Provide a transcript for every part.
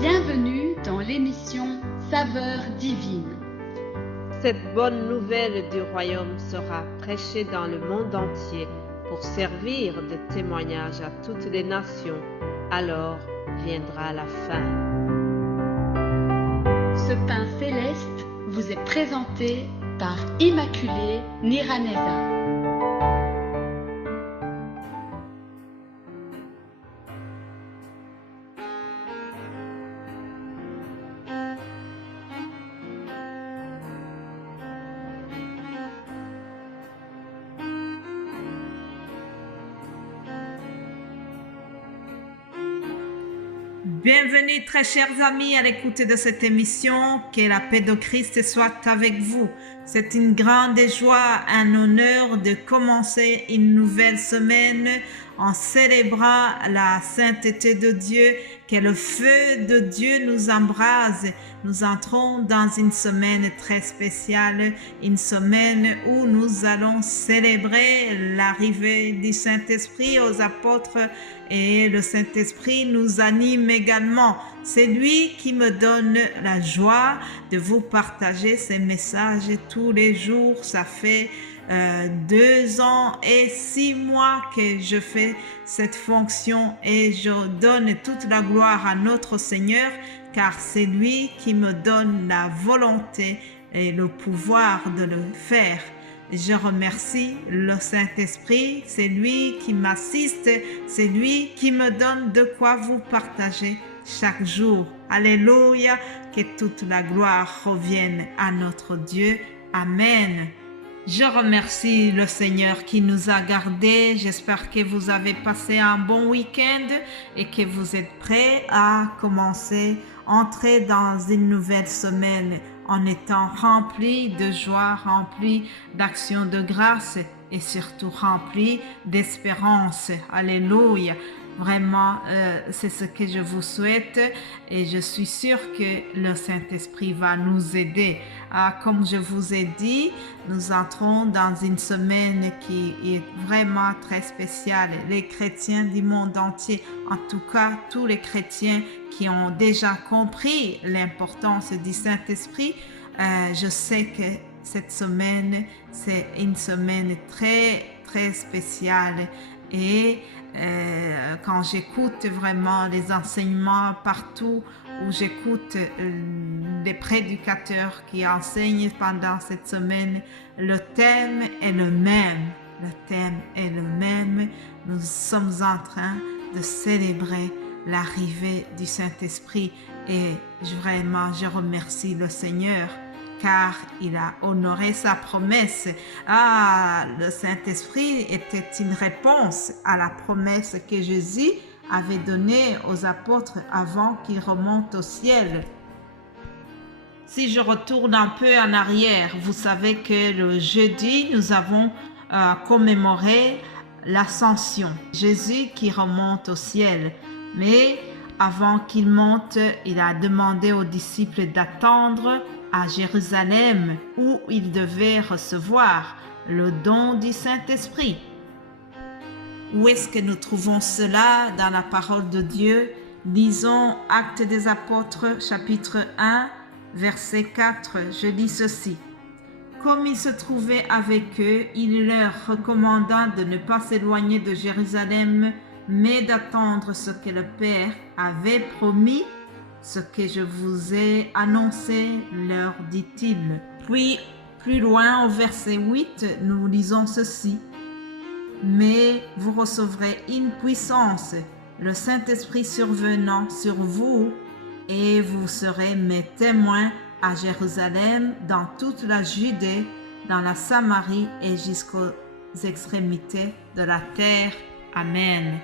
Bienvenue dans l'émission Saveurs divines. Cette bonne nouvelle du royaume sera prêchée dans le monde entier pour servir de témoignage à toutes les nations. Alors viendra la fin. Ce pain céleste vous est présenté par Immaculée Niraneza. Bienvenue très chers amis à l'écoute de cette émission, que la paix de Christ soit avec vous. C'est une grande joie, un honneur de commencer une nouvelle semaine en célébrant la sainteté de Dieu, que le feu de Dieu nous embrase. Nous entrons dans une semaine très spéciale, une semaine où nous allons célébrer l'arrivée du Saint-Esprit aux apôtres et le Saint-Esprit nous anime également. C'est lui qui me donne la joie de vous partager ces messages tous les jours. Ça fait 2 ans et 6 mois que je fais cette fonction et je donne toute la gloire à notre Seigneur car c'est lui qui me donne la volonté et le pouvoir de le faire. Je remercie le Saint-Esprit, c'est lui qui m'assiste, c'est lui qui me donne de quoi vous partager chaque jour. Alléluia, que toute la gloire revienne à notre Dieu. Amen. Je remercie le Seigneur qui nous a gardés. J'espère que vous avez passé un bon week-end et que vous êtes prêts à entrer dans une nouvelle semaine en étant remplis de joie, remplis d'actions de grâce et surtout remplis d'espérance. Alléluia. Vraiment, c'est ce que je vous souhaite et je suis sûre que le Saint-Esprit va nous aider. Comme je vous ai dit, nous entrons dans une semaine qui est vraiment très spéciale. Les chrétiens du monde entier, en tout cas tous les chrétiens qui ont déjà compris l'importance du Saint-Esprit, je sais que cette semaine, c'est une semaine très, très spéciale et quand j'écoute vraiment les enseignements partout, où j'écoute les prédicateurs qui enseignent pendant cette semaine, le thème est le même. Le thème est le même. Nous sommes en train de célébrer l'arrivée du Saint-Esprit et vraiment je remercie le Seigneur car il a honoré sa promesse. Le Saint-Esprit était une réponse à la promesse que Jésus avait donnée aux apôtres avant qu'ils remontent au ciel. Si je retourne un peu en arrière, vous savez que le jeudi, nous avons commémoré l'ascension. Jésus qui remonte au ciel. Mais avant qu'il monte, il a demandé aux disciples d'attendre à Jérusalem où il devait recevoir le don du Saint-Esprit. Où est-ce que nous trouvons cela dans la parole de Dieu? Lisons Actes des Apôtres, chapitre 1, verset 4. Je lis ceci. Comme il se trouvait avec eux, il leur recommanda de ne pas s'éloigner de Jérusalem, mais d'attendre ce que le Père avait promis. Ce que je vous ai annoncé, leur dit-il. Puis, plus loin, au verset 8, nous lisons ceci. Mais vous recevrez une puissance, le Saint-Esprit survenant sur vous, et vous serez mes témoins à Jérusalem, dans toute la Judée, dans la Samarie et jusqu'aux extrémités de la terre. Amen.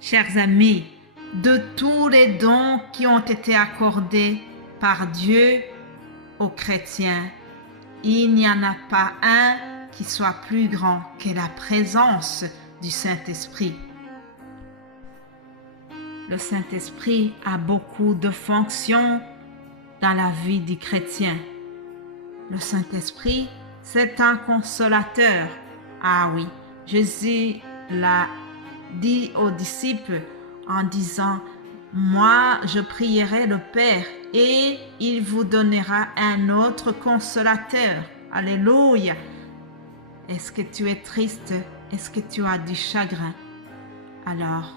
Chers amis, de tous les dons qui ont été accordés par Dieu aux chrétiens, il n'y en a pas un qui soit plus grand que la présence du Saint-Esprit. Le Saint-Esprit a beaucoup de fonctions dans la vie du chrétien. Le Saint-Esprit, c'est un consolateur. Ah oui, Jésus l'a dit aux disciples en disant moi, je prierai le Père et il vous donnera un autre consolateur. Alléluia. Est-ce que tu es triste? Est-ce que tu as du chagrin? Alors,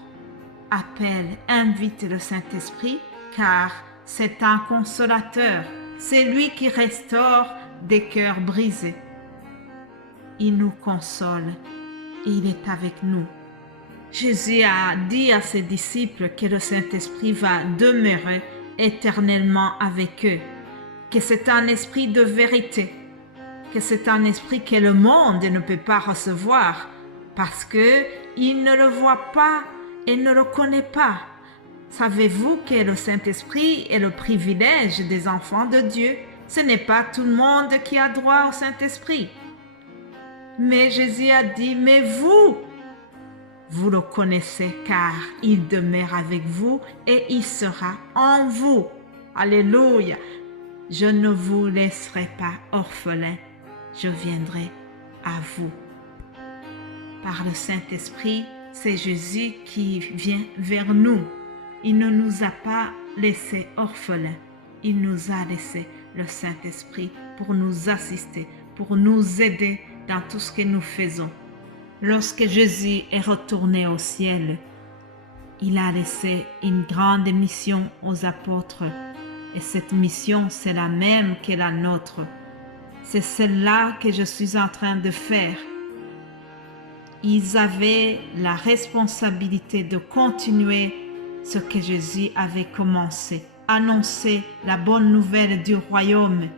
appelle, invite le Saint-Esprit, car c'est un consolateur. C'est lui qui restaure des cœurs brisés. Il nous console et il est avec nous. Jésus a dit à ses disciples que le Saint-Esprit va demeurer éternellement avec eux, que c'est un esprit de vérité, que c'est un esprit que le monde ne peut pas recevoir parce qu'il ne le voit pas et ne le connaît pas. Savez-vous que le Saint-Esprit est le privilège des enfants de Dieu? Ce n'est pas tout le monde qui a droit au Saint-Esprit. Mais Jésus a dit, mais vous le connaissez car il demeure avec vous et il sera en vous. Alléluia. Je ne vous laisserai pas orphelins. Je viendrai à vous. Par le Saint-Esprit, c'est Jésus qui vient vers nous. Il ne nous a pas laissés orphelins. Il nous a laissé le Saint-Esprit pour nous assister, pour nous aider dans tout ce que nous faisons. Lorsque Jésus est retourné au ciel, il a laissé une grande mission aux apôtres. Et cette mission, c'est la même que la nôtre. C'est celle-là que je suis en train de faire. Ils avaient la responsabilité de continuer ce que Jésus avait commencé. Annoncer la bonne nouvelle du royaume.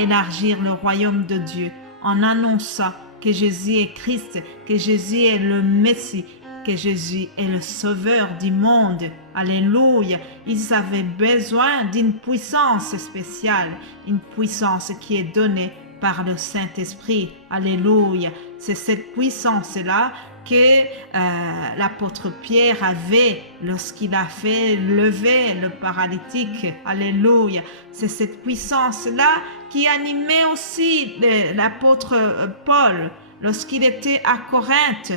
Élargir le royaume de Dieu en annonçant que Jésus est Christ, que Jésus est le Messie, que Jésus est le Sauveur du monde. Alléluia. Ils avaient besoin d'une puissance spéciale, une puissance qui est donnée par le Saint-Esprit. Alléluia. C'est cette puissance-là que l'apôtre Pierre avait lorsqu'il a fait lever le paralytique. Alléluia. C'est cette puissance-là qui animait aussi l'apôtre Paul lorsqu'il était à Corinthe.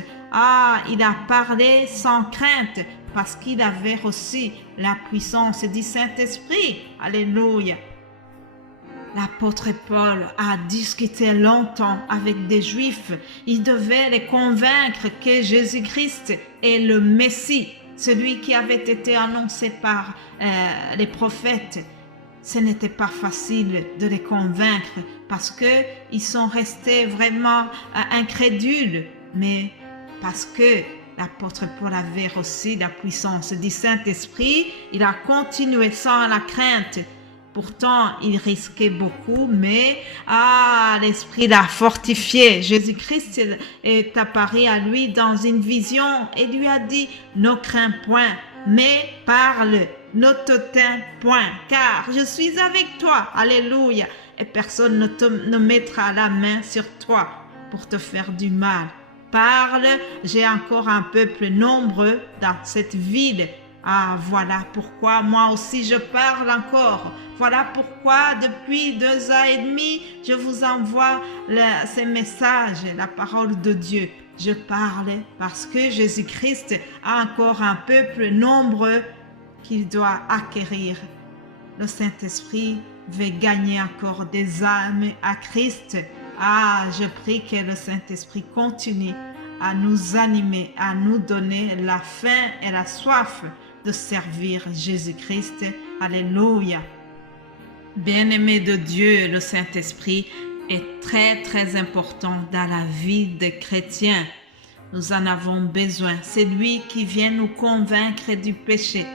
Il a parlé sans crainte parce qu'il avait reçu la puissance du Saint-Esprit. Alléluia. L'apôtre Paul a discuté longtemps avec des Juifs. Il devait les convaincre que Jésus-Christ est le Messie, celui qui avait été annoncé par les prophètes. Ce n'était pas facile de les convaincre parce qu'ils sont restés vraiment incrédules. Mais parce que l'apôtre Paul avait reçu la puissance du Saint-Esprit, il a continué sans la crainte. Pourtant, il risquait beaucoup, mais l'Esprit l'a fortifié. Jésus-Christ est apparu à lui dans une vision et lui a dit, ne crains point, mais parle, ne te tais point, car je suis avec toi. Alléluia. Et personne ne mettra la main sur toi pour te faire du mal. Parle, j'ai encore un peuple nombreux dans cette ville. Voilà pourquoi moi aussi je parle encore. Voilà pourquoi depuis 2 ans et demi, je vous envoie ces messages, la parole de Dieu. Je parle parce que Jésus-Christ a encore un peuple nombreux qu'il doit acquérir. Le Saint-Esprit veut gagner encore des âmes à Christ. Je prie que le Saint-Esprit continue à nous animer, à nous donner la faim et la soif de servir Jésus-Christ. Alléluia. Bien-aimé de Dieu, le Saint-Esprit est très très important dans la vie des chrétiens. Nous en avons besoin. C'est lui qui vient nous convaincre du péché.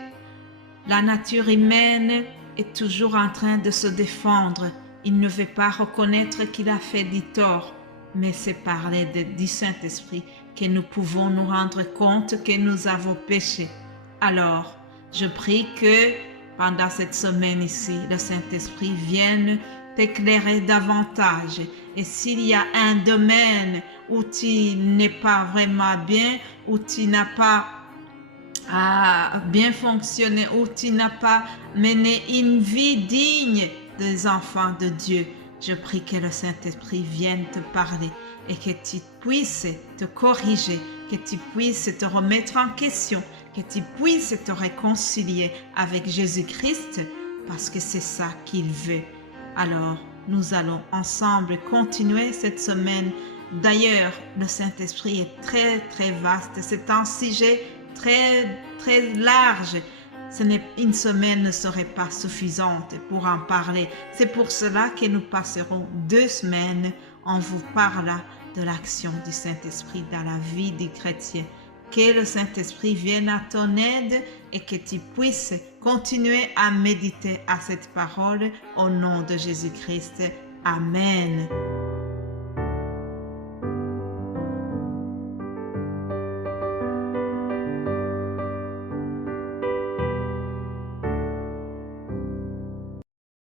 La nature humaine est toujours en train de se défendre. Il ne veut pas reconnaître qu'il a fait du tort. Mais c'est par l'aide du Saint-Esprit que nous pouvons nous rendre compte que nous avons péché. Alors, je prie que pendant cette semaine ici, le Saint-Esprit vienne t'éclairer davantage. Et s'il y a un domaine où tu n'es pas vraiment bien, où tu n'as pas bien fonctionné, où tu n'as pas mené une vie digne des enfants de Dieu, je prie que le Saint-Esprit vienne te parler et que tu puisses te corriger, que tu puisses te remettre en question, que tu puisses te réconcilier avec Jésus-Christ parce que c'est ça qu'il veut. Alors, nous allons ensemble continuer cette semaine. D'ailleurs, le Saint-Esprit est très, très vaste. C'est un sujet très, très large. Une semaine ne serait pas suffisante pour en parler. C'est pour cela que nous passerons 2 semaines en vous parlant de l'action du Saint-Esprit dans la vie du chrétien. Que le Saint-Esprit vienne à ton aide et que tu puisses continuer à méditer à cette parole au nom de Jésus-Christ. Amen.